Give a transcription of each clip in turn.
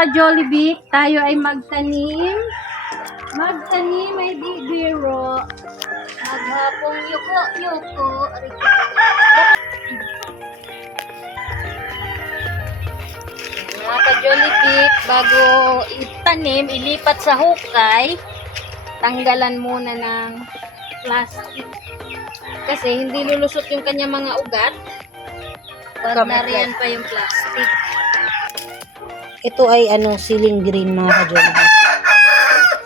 ka-Jollibee, tayo ay magtanim. Magtanim ay di biro. Maghapong yuko-yuko. Mga ka-Jollibee, bago itanim, ilipat sa hukay, tanggalan muna ng plastic. Kasi hindi lulusot yung kanya mga ugat. Pag nariyan pa yung plastic. Ito ay siling green mga ka-Jollibee.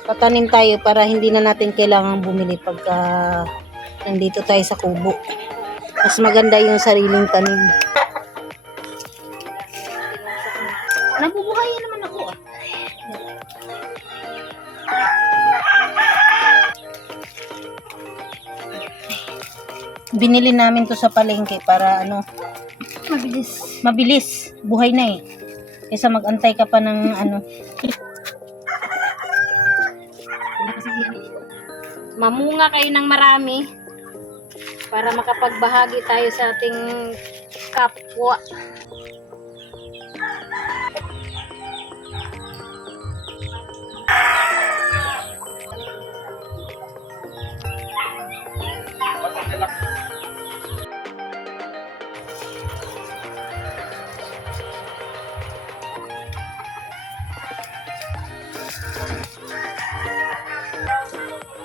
Patanim tayo para hindi na natin kailangang bumili pagka nandito tayo sa kubo. Mas maganda yung sariling tanim. Nabubuhayan naman ako ah. Binili namin to sa palengke para mabilis. Buhay na eh. Kaysa mag-antay ka pa ng Mamunga kayo ng marami para makapagbahagi tayo sa ating kapwa.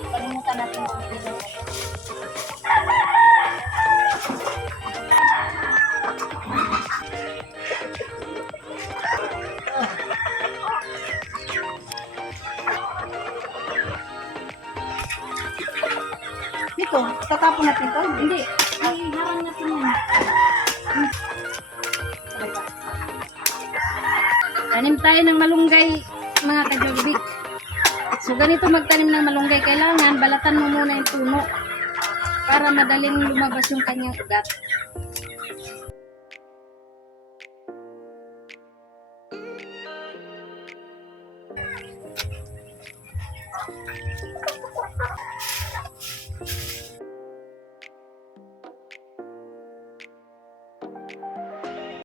Kalimutan natin ang video. Dito, tatapon natin to? Hindi, ay harang natin yan. Tanim tayo ng malunggay, mga ka-Jollibee. So ganito magtanim ng malunggay, kailangan balatan mo muna yung puno para madaling lumabas yung kanyang ugat.